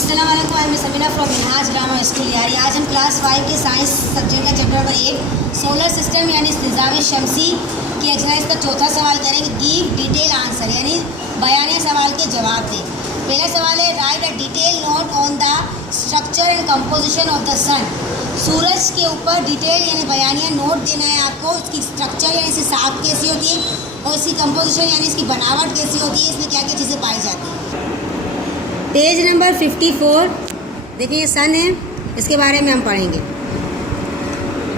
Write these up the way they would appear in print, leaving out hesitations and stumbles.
अस्सलाम वालेकुम, I am Sabina from Minhaj grammar school यारी। आज हम क्लास 5 के साइंस सब्जेक्ट का चैप्टर नंबर 8 सोलर सिस्टम यानी निज़ाम शमसी की एक्सरसाइज का चौथा सवाल करेंगे। गिव डिटेल आंसर यानी बयानिया सवाल के जवाब दें। पहला सवाल है write a detail note on the structure and composition of the sun. सूरज के ऊपर डिटेल यानी बयानिया नोट देना है आपको। इसकी स्ट्रक्चर यानी इसकी साख कैसी होती है और इसकी कंपोजिशन यानी इसकी बनावट कैसी होती है, इसमें क्या क्या चीज़ें पाई जाती हैं। पेज नंबर 54 देखिए, सन है, इसके बारे में हम पढ़ेंगे।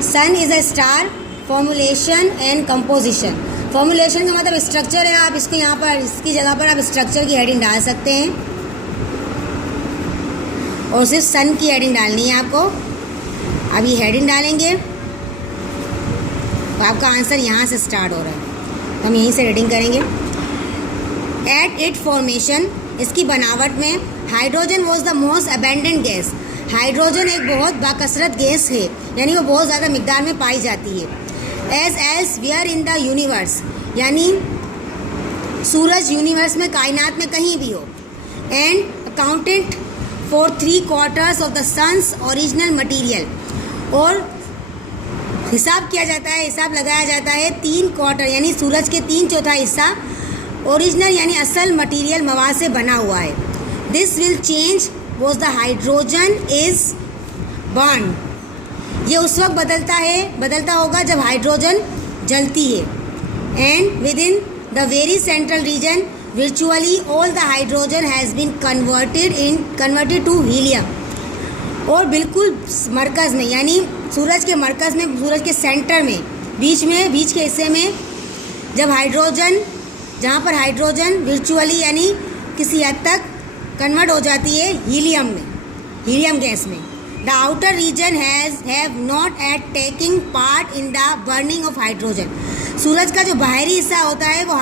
Sun is a star, formulation and composition. Formulation का मतलब स्ट्रक्चर है। आप इसको यहाँ पर इसकी जगह पर आप स्ट्रक्चर की हेडिंग डाल सकते हैं और सिर्फ सन की हेडिंग डालनी है आपको। अब ये हेडिंग डालेंगे तो आपका आंसर यहाँ से स्टार्ट हो रहा है, हम यहीं से रीडिंग करेंगे। एट इट फॉर्मेशन, इसकी बनावट में hydrogen was the most abundant gas. Hydrogen एक बहुत बाकसरत गैस है, यानी वो बहुत ज़्यादा मिकदार में पाई जाती है। As elsewhere in the universe, यानी सूरज यूनिवर्स में, कायनात में कहीं भी हो। And accountant for 3/4 of the sun's original material, और हिसाब किया जाता है, हिसाब लगाया जाता है 3/4 यानी सूरज के 3/4 हिस्सा ओरिजिनल यानी असल मटेरियल मवाद से बना हुआ है। This will change was the hydrogen is burn. ये उस वक्त बदलता होगा जब हाइड्रोजन जलती है। And with in the very central region virtually all the hydrogen has been converted to helium। और बिल्कुल मरकज़ में यानी सूरज के मरकज़ में, सूरज के सेंटर में, बीच के हिस्से में जब हाइड्रोजन, जहाँ पर हाइड्रोजन वर्चुअली यानी किसी हद तक कन्वर्ट हो जाती है हीलियम में, हीलियम गैस में। The outer region have not at taking part in the burning of hydrogen. सूरज का जो बाहरी हिस्सा होता है वो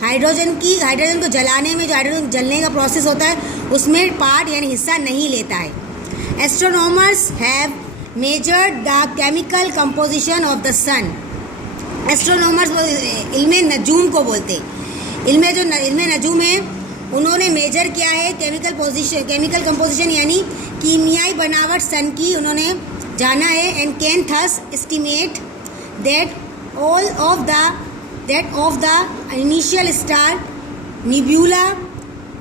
हाइड्रोजन को जलाने में, जो हाइड्रोजन जलने का प्रोसेस होता है उसमें पार्ट यानी हिस्सा नहीं लेता है। Astronomers have measured the chemical composition of the sun. Astronomers इल्मे नजूम को बोलते हैं। इल्मे नजूम है, उन्होंने मेजर किया है केमिकल कंपोजिशन यानी कीमियाई बनावट सन की उन्होंने जाना है। And can thus estimate that of the initial star nebula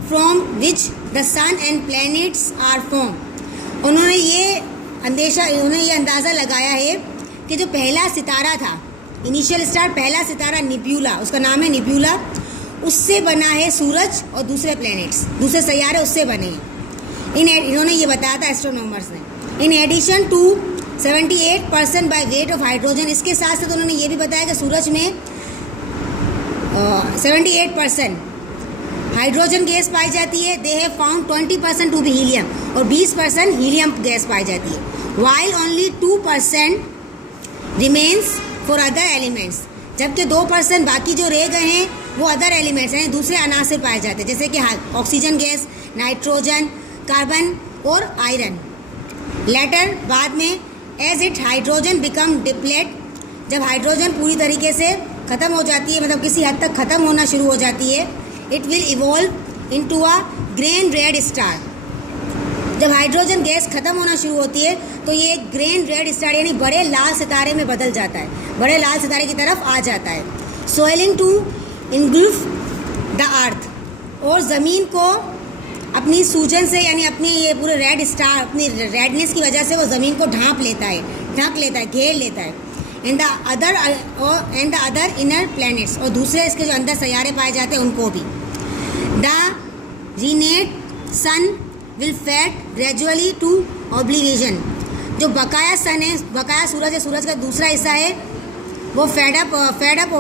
from which the sun and planets are form. उन्होंने ये अंदाज़ा लगाया है कि जो पहला सितारा था, इनिशियल स्टार पहला सितारा निब्यूला, उसका नाम है निब्यूला, उससे बना है सूरज और दूसरे प्लैनेट्स, दूसरे सैयारे उससे बने हैं। इन्होंने ये बताया था एस्ट्रोनॉमर्स ने। In addition to 78% by weight of hydrogen, इसके साथ साथ उन्होंने ये भी बताया कि सूरज में 78% हाइड्रोजन गैस पाई जाती है। They have found 20% to be helium, और 20% हीलियम गैस पाई जाती है। While only 2% remains for other elements, जबकि 2% बाकी जो रह गए हैं वो अदर एलिमेंट्स यानी दूसरे अनासिर पाए जाते हैं, जैसे कि ऑक्सीजन गैस, नाइट्रोजन, कार्बन और आयरन। लेटर बाद में, as it hydrogen become deplete, जब हाइड्रोजन पूरी तरीके से ख़त्म हो जाती है, मतलब किसी हद तक ख़त्म होना शुरू हो जाती है, it will evolve into a grain red star. जब हाइड्रोजन गैस ख़त्म होना शुरू होती है तो ये एक ग्रेन रेड स्टार यानी बड़े लाल सितारे में बदल जाता है, बड़े लाल सितारे की तरफ आ जाता है। सोइलिंग टू इनगल्फ द अर्थ, और ज़मीन को अपनी सूजन से यानी अपनी ये पूरे रेड स्टार, अपनी रेडनेस की वजह से वो ज़मीन को ढक लेता है, घेर लेता है। And the other inner planets, और दूसरे इसके जो अंदर सैयारे पाए जाते हैं उनको भी। The remnant sun will fade gradually to oblivion, जो बकाया सन है, बकाया सूरज है, सूरज का दूसरा हिस्सा है, वो फेड अप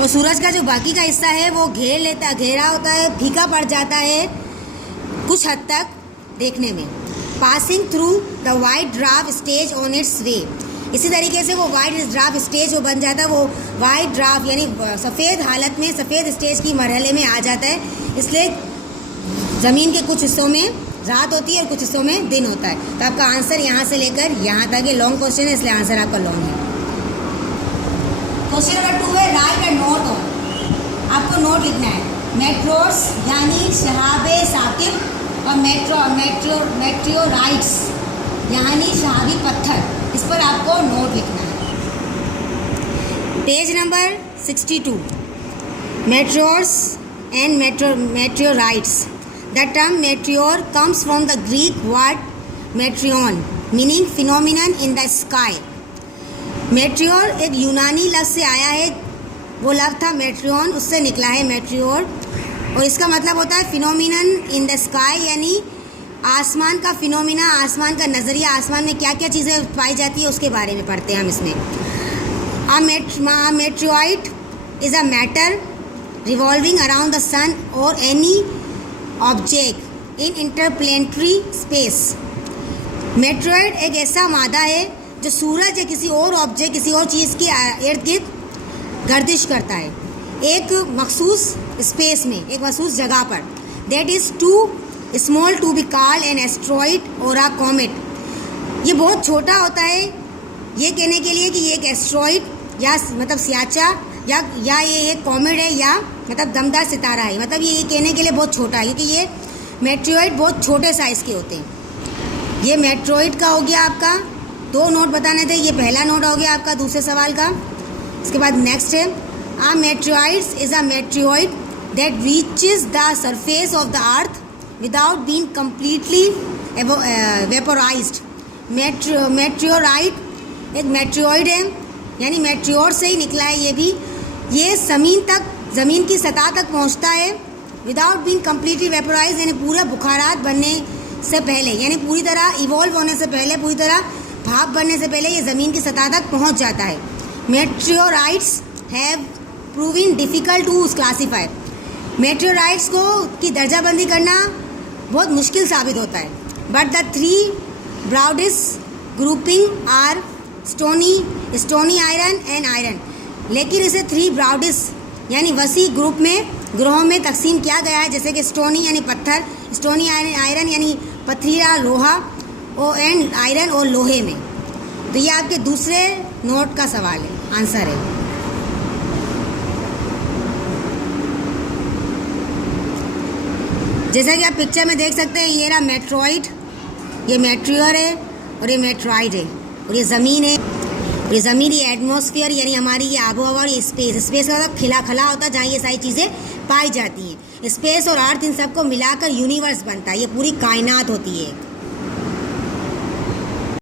और सूरज का जो बाकी का हिस्सा है वो घेरा होता है, फीका पड़ जाता है कुछ हद तक देखने में। Passing through the white dwarf stage on its way, इसी तरीके से वो वाइट ड्राफ्ट स्टेज वो बन जाता है, वो वाइट ड्राफ्ट यानी सफ़ेद हालत में, सफ़ेद स्टेज की मरहले में आ जाता है। इसलिए ज़मीन के कुछ हिस्सों में रात होती है और कुछ हिस्सों में दिन होता है। तो आपका आंसर यहाँ से लेकर यहाँ तक, ये लॉन्ग क्वेश्चन है इसलिए आंसर आपका लॉन्ग है। क्वेश्चन नंबर 2 है राइट अ नोट ऑन। आपको नोट लिखना है। मेट्रोर्स यानी शहाबे साकिब और मेट्रियोराइट्स यानी शहाबी पत्थर, इस पर आपको नोट लिखना है। Page number 62, meteors and meteorites. The term meteor comes from the Greek word meteoron meaning phenomenon in the sky. Meteor एक यूनानी लफ्ज़ से आया है, वो लफ्ज़ था मेट्रियन, उससे निकला है मेट्रियोर, और इसका मतलब होता है फिनोमिनन इन द स्काई, यानी आसमान का फिनोमिना, आसमान का नज़रिया, आसमान में क्या क्या चीज़ें पाई जाती है उसके बारे में पढ़ते हैं हम इसमें। A meteorite is a matter revolving around the sun or any object in interplanetary space. Meteoroid एक ऐसा मादा है जो सूरज या किसी और ऑब्जेक्ट, किसी और चीज़ के इर्द गिर्द गर्दिश करता है एक मखसूस स्पेस में, एक मखसूस जगह पर। That is too small to be called an asteroid or a comet. ये बहुत छोटा होता है ये कहने के लिए कि ये एक एस्ट्रॉइड या मतलब सियाचा या ये एक कॉमेट है या मतलब दमदार सितारा है, मतलब ये कहने के लिए बहुत छोटा है, क्योंकि ये मेट्रॉइड बहुत छोटे साइज़ के होते हैं। ये मेट्रॉइड का हो गया आपका, 2 नोट बताने थे, ये पहला नोट हो गया आपका दूसरे सवाल का। इसके बाद नेक्स्ट है, ah meteoroids is a meteoroid that reaches the surface of the earth without being completely vaporised. Meteorite एक मेट्रॉइड है, यानी मेट्रियोर से ही निकला है ये भी। ये ज़मीन की सतह तक पहुंचता है विदाउट बीइंग कम्प्लीटली वेपोराइज्ड, यानी पूरे बुखारात बनने से पहले, यानी पूरी तरह इवॉल्व होने से पहले, पूरी तरह भाप बनने से पहले ये ज़मीन की सतह तक पहुंच जाता है। Meteorites have proven difficult to classify. Meteorites को की दर्जाबंदी करना बहुत मुश्किल साबित होता है। But the 3 broadest grouping are stony iron and iron. लेकिन इसे 3 ब्रॉडेस्ट यानी वसी ग्रोहों में तकसीम किया गया है, जैसे कि स्टोनी यानी पत्थर, स्टोनी आयरन यानी पथरीला लोहा, एंड आयरन और लोहे में। तो ये आपके दूसरे नोट का सवाल है, आंसर है। जैसा कि आप पिक्चर में देख सकते हैं, ये रहा मेट्रॉइड, ये मेट्रियोर है और ये मेट्रॉइड है, और ये ज़मीन है। ये ज़मीन, ये एटमॉस्फेयर यानी हमारी ये आबो हवा, और ये स्पेस का मतलब खला होता है जहाँ ये सारी चीज़ें पाई जाती हैं। स्पेस और अर्थ इन सबको मिलाकर यूनिवर्स बनता है, ये पूरी कायनात होती है।